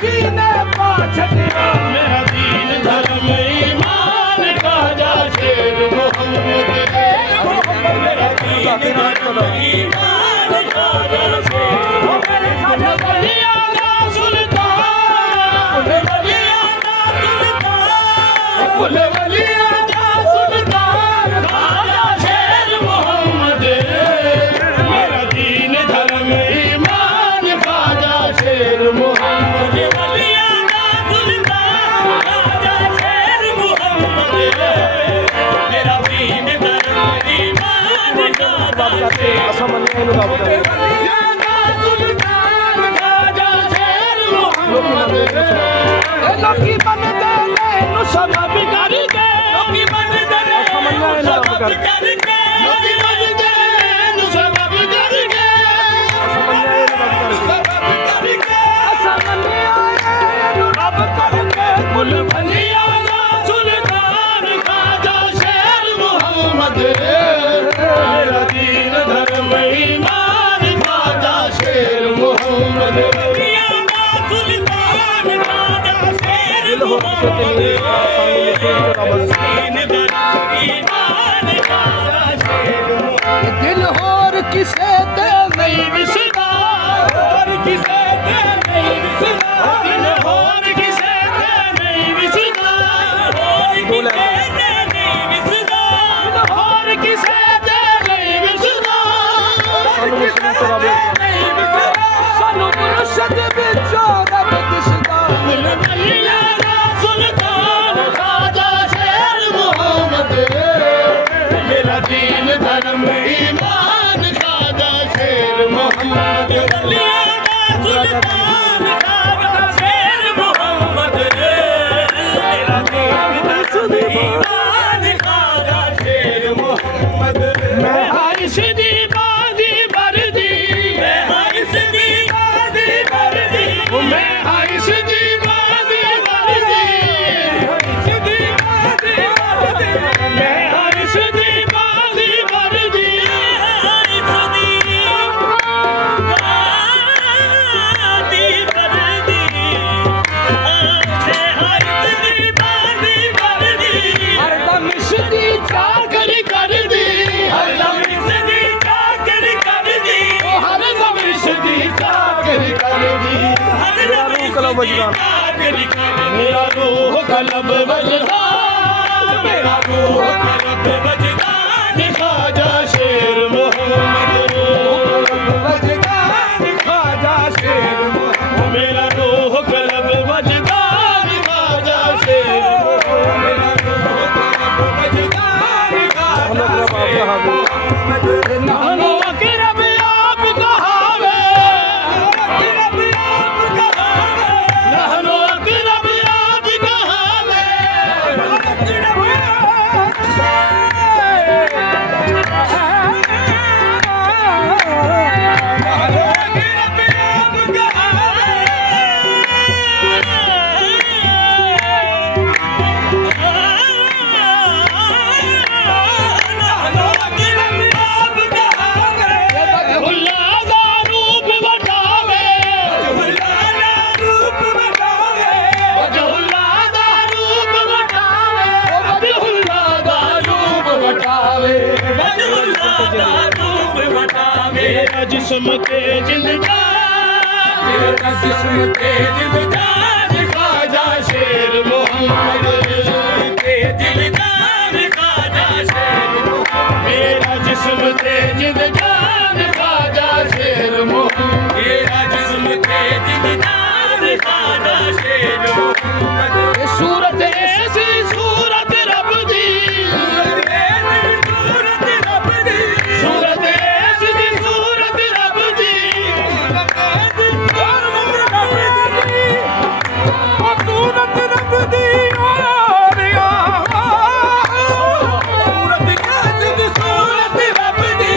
कीने पा छड़िया मेरा दीन धर्म ईमान खाजा शेर मोहम्मद मेरा दीन धर्म ईमान खाजा शेर वलिया दा सुल्तान वलिया दा सुल्तान वलिया दा सुल्तान खाजा शेर मोहम्मद मेरा दीन धर्म ईमान खाजा शेर मोहम्मद वलिया दा सुल्तान खाजा शेर मोहम्मद मेरा दीन धर्म ईमान खाजा शेर लोकी बनदे ने नु सबब करके लोकी बनदे ने नु सबब करके लोकी बनदे ने नु सबब करके असमने आए नु रब करके कुल भलिया दा सुल्तान खाजा शेर मोहम्मद मेरा दीन धर्म ईमान खाजा शेर मोहम्मद दिल होर किसे ते नहीं विसदा होर किसे ते नहीं विसदा दिल होर किसे ते नहीं विसदा होर किसे ते नहीं विसदा होर किसे ते नहीं विसदा होर किसे ते नहीं विसदा सानू मुर्शद विचों रब दिसदा वलिया दा सुल्तान खाजा शेर मोहम्मद मेरा दीन धर्म ईमान खाजा शेर मोहम्मद वलिया दा सुल्तान खाजा शेर मोहम्मद मेरा दीन धर्म ईमान खाजा शेर मोहम्मद मैं आइश दी बादी बरदी मैं आइश दी बादी बरदी मैं आइश दी बादी बरदी आइश दी बादी बरदी मैं आइश दी बादी बरदी आइश दी बादी बरदी आइश दी बादी बरदी हरदम इसदी चाकर कर दी हरदम इसदी चाकर कर दी हरदम इसदी चाकर कर दी हरदम इसदी चाकर कर मेरा रूह कलब वजदा मेरा रूह कलब वजदा खाजा शेर मोहम्मद वजदा खाजा शेर मोहम्मद मेरा रूह कलब वजदा खाजा शेर मेरा रूह कलब वजदा खाजा शेर नानो अकरब आप कहावे अकरब आप कहावे नानो अकरब आप कहावे अकरब मेरा जिस्म ते जिंदगान मेरा जिस्म ते जिंदगान खाजा शेर मोहम्मद ते जिंदगान खाजा शेर मेरा जिस्म ते जिंदगान खाजा शेर मोहम्मद मेरा जिस्म ते जिंदगान खाजा शेर मोहम्मद सूरत ऐसी सूरत रब दी सूरत रब दी सूरत ऐसी सूरत रब दी सूरत रब दी सूरत ऐसी सूरत रब दी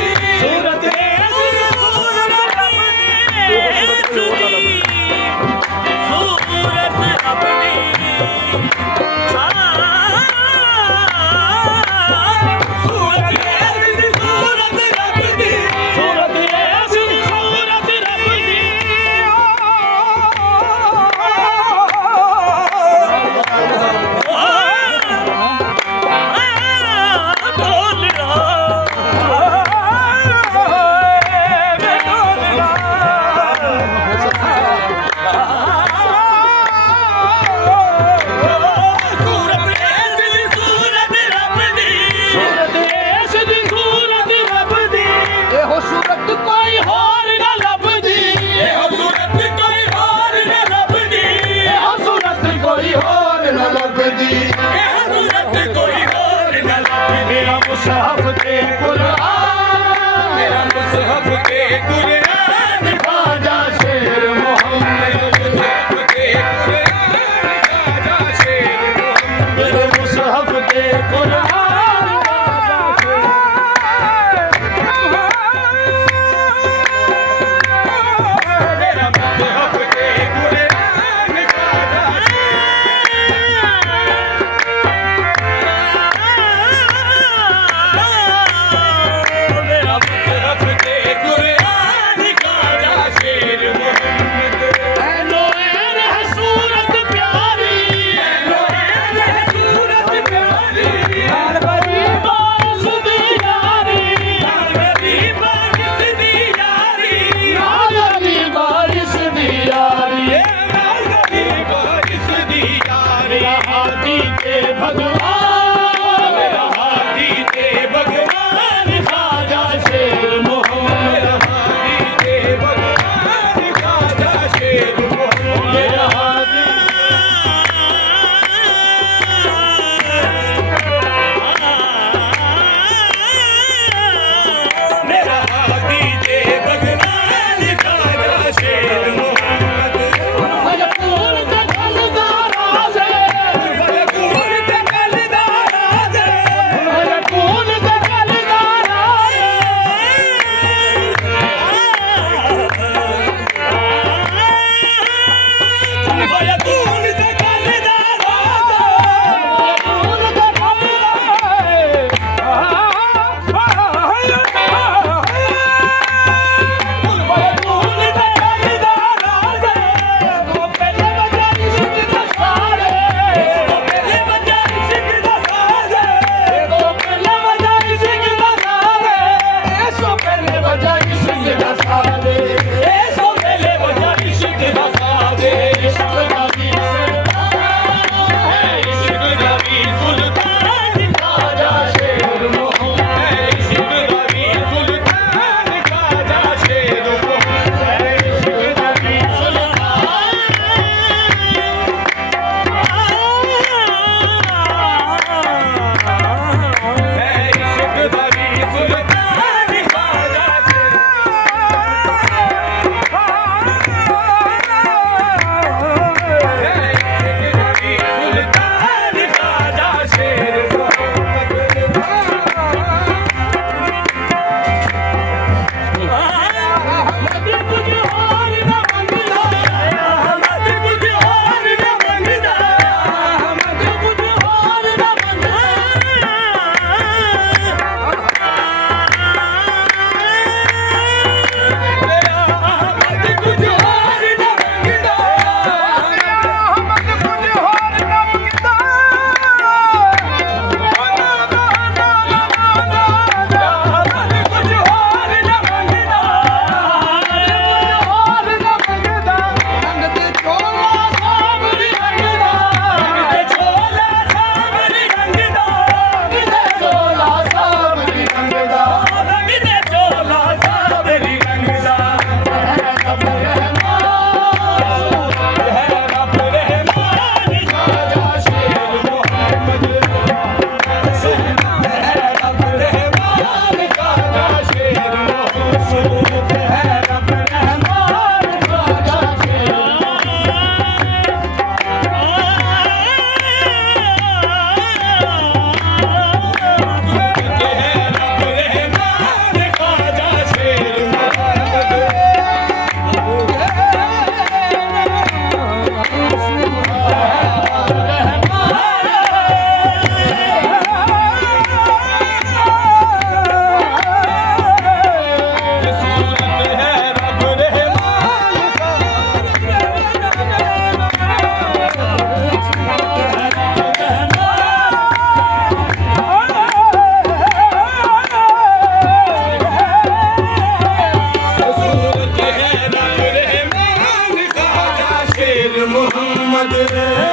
ਤੇਰੇ